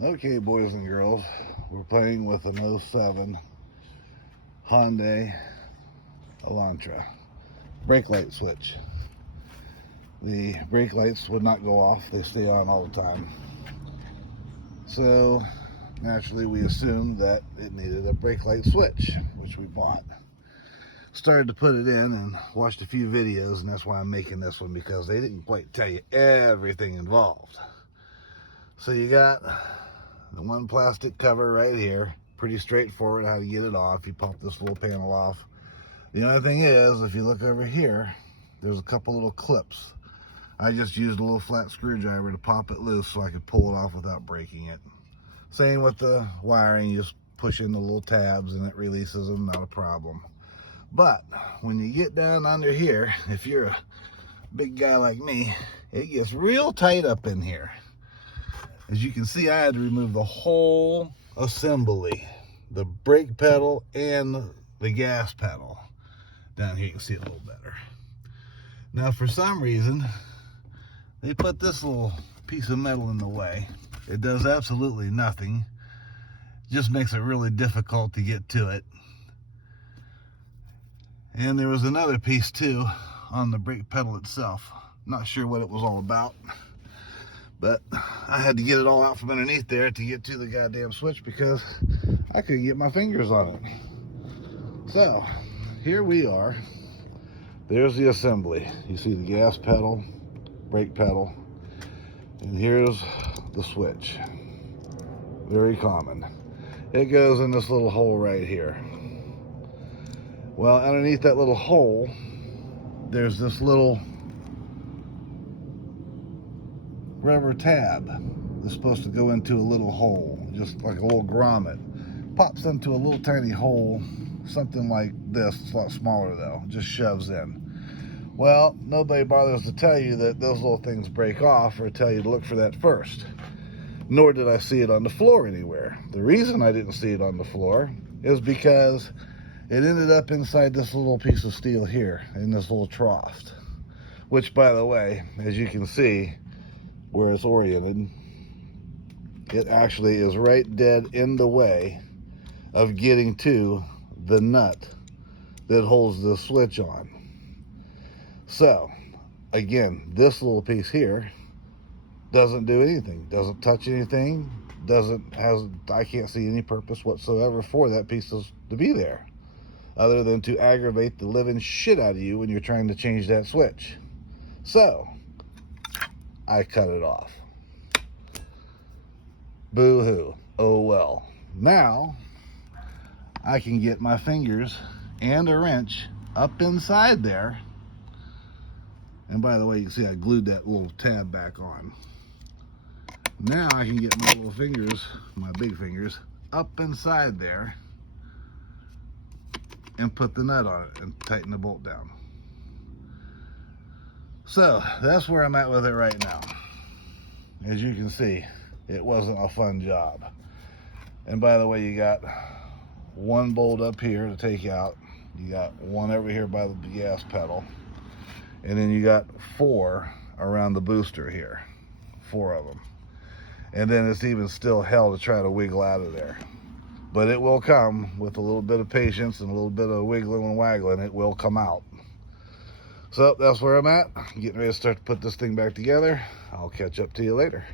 Okay, boys and girls, we're playing with an '07 Hyundai Elantra. Brake light switch. The brake lights would not go off, they stay on all the time. So naturally we assumed that it needed a brake light switch, which we bought. Started to put it in and watched a few videos, and that's why I'm making this one, because they didn't quite tell you everything involved. So you got the one plastic cover right here, pretty straightforward how to get it off. You pop this little panel off. The only thing is, if you look over here, there's a couple little clips. I just used a little flat screwdriver to pop it loose so I could pull it off without breaking it. Same with the wiring, you just push in the little tabs and it releases them, not a problem. But when you get down under here, if you're a big guy like me, it gets real tight up in here. As you can see, I had to remove the whole assembly, the brake pedal and the gas pedal. Down here you can see it a little better. Now for some reason, they put this little piece of metal in the way. It does absolutely nothing. Just makes it really difficult to get to it. And there was another piece too on the brake pedal itself. Not sure what it was all about, but I had to get it all out from underneath there to get to the goddamn switch because I couldn't get my fingers on it. So here we are. There's the assembly. You see the gas pedal, brake pedal, and here's the switch. Very common. It goes in this little hole right here. Well, underneath that little hole, there's this little rubber tab that's supposed to go into a little hole, just like a little grommet. Pops into a little tiny hole, something like this. It's a lot smaller though, just shoves in. Well, nobody bothers to tell you that those little things break off or tell you to look for that first. Nor did I see it on the floor anywhere. The reason I didn't see it on the floor is because it ended up inside this little piece of steel here, in this little trough. Which, by the way, as you can see, where it's oriented, it actually is right dead in the way of getting to the nut that holds the switch on. So, again, this little piece here doesn't do anything, doesn't touch anything, I can't see any purpose whatsoever for that piece to be there, other than to aggravate the living shit out of you when you're trying to change that switch. So, I cut it off. Boo-hoo. Oh well. Now, I can get my fingers and a wrench up inside there. And by the way, you can see I glued that little tab back on. Now I can get my little fingers, my big fingers, up inside there and put the nut on it and tighten the bolt down. So that's where I'm at with it right now. As you can see, it wasn't a fun job. And by the way, you got one bolt up here to take out. You got one over here by the gas pedal. And then you got 4 around the booster here. 4 of them. And then it's even still hell to try to wiggle out of there. But it will come with a little bit of patience and a little bit of wiggling and waggling. It will come out. So that's where I'm at. I'm getting ready to start to put this thing back together. I'll catch up to you later.